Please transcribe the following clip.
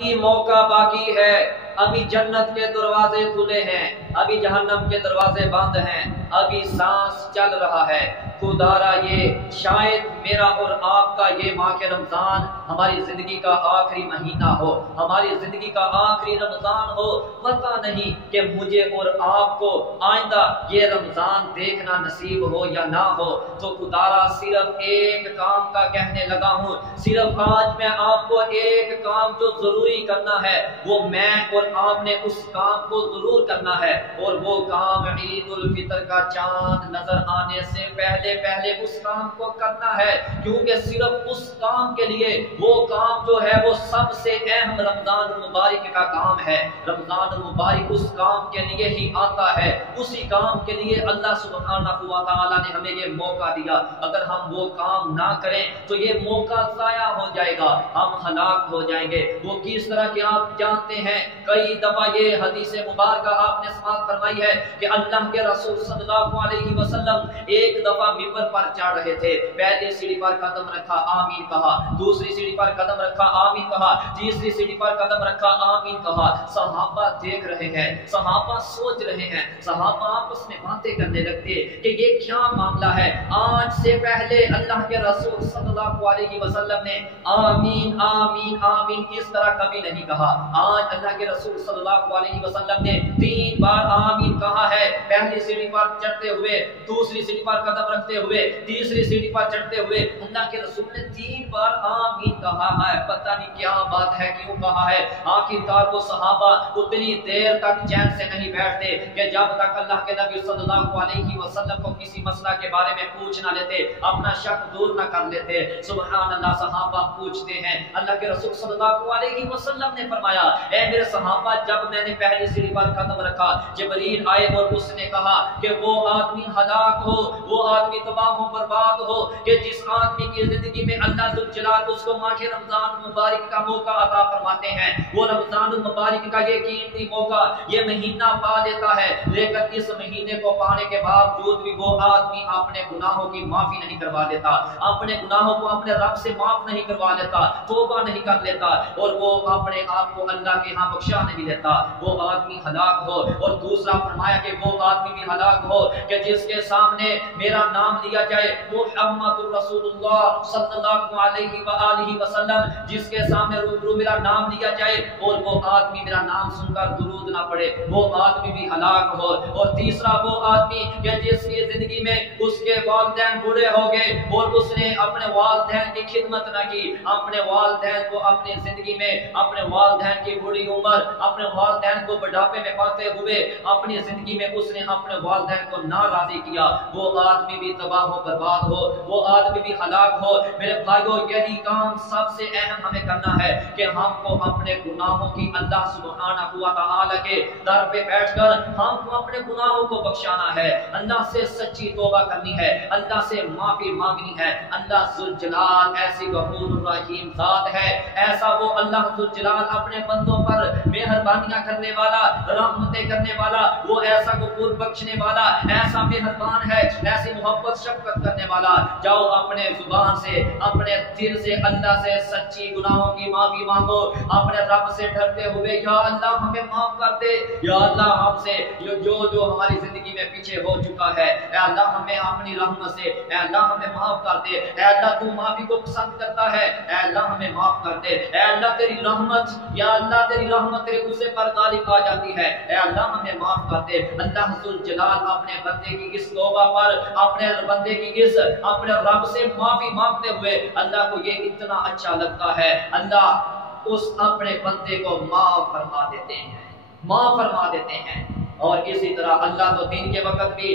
موقع باقی ہے، ابھی جنت کے دروازے کھلے ہیں، ابھی جہنم کے دروازے بند ہیں، ابھی سانس چل رہا ہے۔ خدارا یہ شاید میرا اور آپ کا یہ ماہ کے رمضان ہماری زندگی کا آخری مہینہ ہو، ہماری زندگی کا آخری رمضان ہو، پتہ نہیں کہ مجھے اور آپ کو آئندہ یہ رمضان دیکھنا نصیب ہو یا نہ ہو۔ تو خدارا صرف ایک کام کا کہنے لگا ہوں، صرف آج میں آپ کو ایک کام جو ضروری کرنا ہے، وہ میں اور آپ نے اس کام کو ضرور کرنا ہے، اور وہ کام عید الفطر کا چاند نظر آنے سے پہلے اس کام کو کرنا ہے، کیونکہ صرف اس کام کے لیے وہ کام جو ہے وہ سب سے اہم رمضان المبارک کا کام ہے۔ رمضان المبارک اس کام کے لیے ہی آتا ہے، اسی کام کے لیے اللہ سبحانہ و تعالی نے ہمیں یہ موقع دیا۔ اگر ہم وہ کام نہ کریں تو یہ موقع ضائع ہو جائے گا، ہم ہلاک ہو جائیں گے۔ وہ کس طرح کہ آپ جانتے ہیں، کئی دفعہ یہ حدیث مبارکہ آپ نے سماعت فرمائی ہے کہ اللہ کے رسول صلی اللہ علیہ وسلم ایک دفعہ ممبر پر چڑھ رہے تھے، پہلی سیڑھی پر قدم رکھا، آمین کہا، دوسری سیڑھی پر قدم رکھا، آمین کہا، تیسری سیڑھی پر قدم رکھا، آمین کہا۔ صحابہ دیکھ رہے ہیں، صحابہ سوچ رہے ہیں، صحابہ آپس میں باتیں کرنے لگتے کہ یہ کیا معاملہ ہے۔ آج سے پہلے اللہ کے رسول صلی اللہ علیہ وسلم نے آمین آمین آمین اس طرح کبھی نہیں کہا۔ آج اللہ کے رسول صلی اللہ علیہ وسلم نے 3 بار آمین کہا ہے، پہلی سیڑھی پر چڑھتے ہوئے، دوسری سیڑھی پر قدم رکھتے ہوئے، تیسری سیڑھی پر چڑھتے ہوئے۔ اللہ کے رسول نے 3 بار آمین کہا ہے، پتہ نہیں کیا بات ہے، کیوں کہا ہے۔ آخرکار وہ صحابہ اتنی دیر تک چین سے نہیں بیٹھتے کہ جب تک اللہ کے نبی صلی اللہ علیہ وسلم کو کسی مسئلہ کے بارے میں پوچھ نہ لیتے، اپنا شک دور نہ کر لیتے۔ سبحان اللہ، صحابہ پوچھتے ہیں، اللہ کے رسول صلی اللہ علیہ وسلم نے فرمایا، اے میرے صحابہ، جب میں نے پہلی سیڑھی پر قدم رکھا، جبریل آئے اور اس نے کہا کہ وہ آدمی ہلاک ہو، وہ آدمی تباہ و برباد ہو کہ جس آدمی کی زندگی میں اللہ ذوالجلال اس کو ماہ رمضان مبارک کا موقع عطا فرماتے ہیں۔ وہ رمضان المبارک کا یہ قیمتی موقع، یہ مہینہ پا لیتا ہے، لیکن اس مہینے کو پانے کے باوجود بھی وہ آدمی اپنے گناہوں کی معافی نہیں کروا لیتا، اپنے گناہوں کو اپنے رب سے معاف نہیں کروا لیتا، توبہ نہیں کر لیتا، اور وہ اپنے آپ کو اللہ کے ہاں بخشا نہیں لیتا، وہ آدمی ہلاک ہو۔ اور دوسرا فرمایا کہ وہ آدمی بھی ہلاک ہو کہ جس کے سامنے میرا نام لیا جائے، محمد رسول اللہ صلی اللہ علیہ وآلہ وسلم، جس کے سامنے روبرو میرا نام لیا جائے اور وہ آدمی میرا نام سن کر درود نہ پڑے، وہ آدمی بھی ہلاک ہو۔ اور تیسرا وہ آدمی کہ جس کی زندگی میں اس کے والدین بوڑھے ہو گئے اور اس نے اپنے والدین کی خدمت نہ کی، اپنے والدین کو اپنی زندگی میں، اپنے والدین کی بڑی عمر، اپنے والدین کو بڑھاپے میں پاتے ہوئے اپنی زندگی میں اس نے اپنے والدین کو ناراضی کیا، وہ آدمی بھی تباہ و برباد ہو، وہ آدمی بھی ہلاک ہو۔ میرے بھائیو، یہی کام سب سے اہم ہمیں کرنا ہے کہ ہم کو اپنے گناہوں کی اللہ سبحانہ و تعالی کے در پہ بیٹھ کر ہم کو اپنے گناہوں کو بخشانا ہے، اللہ سے سچی توبہ کرنی ہے، اللہ سے معافی مانگنی ہے۔ اللہ ذوالجلال ایسی غفور الرحیم ذات ہے، ایسا وہ اللہ ذوالجلال اپنے بندوں پر مہربانیاں کرنے والا، رحمتیں کرنے والا، وہ ایسا غفور بخشنے والا، ایسا مہربان ہے، ایسی محبت شفقت کرنے والا۔ جاؤ اپنے زبان سے، اپنے دل سے اللہ سے سچی گناہوں کی معافی مانگو، اپنے رب سے ڈرتے ہوئے، یا اللہ ہمیں معاف کر دے، یا اللہ ہم سے جو ہماری زندگی میں پیچھے ہو چکا ہے، اے اللہ ہمیں اپنی رحمت سے، اے اللہ ہمیں معاف کر دے، اے اللہ تو معافی کو پسند کرتا ہے، اے اللہ ہمیں معاف کر دے، اے اللہ تیری رحمت، یا اللہ تیری رحمت تیرے غصے پر غالب آ جاتی ہے، اے اللہ ہمیں معاف کر دے۔ اللہ ذوالجلال اپنے بندے کی اس توبہ پر، اپنے بندے کی اس اپنے رب سے معافی مانگتے ہوئے اللہ کو یہ اتنا اچھا لگتا ہے، اللہ اس اپنے بندے کو معاف فرما دیتے ہیں، معاف فرما دیتے ہیں۔ اور اسی طرح اللہ تو دین کے وقت بھی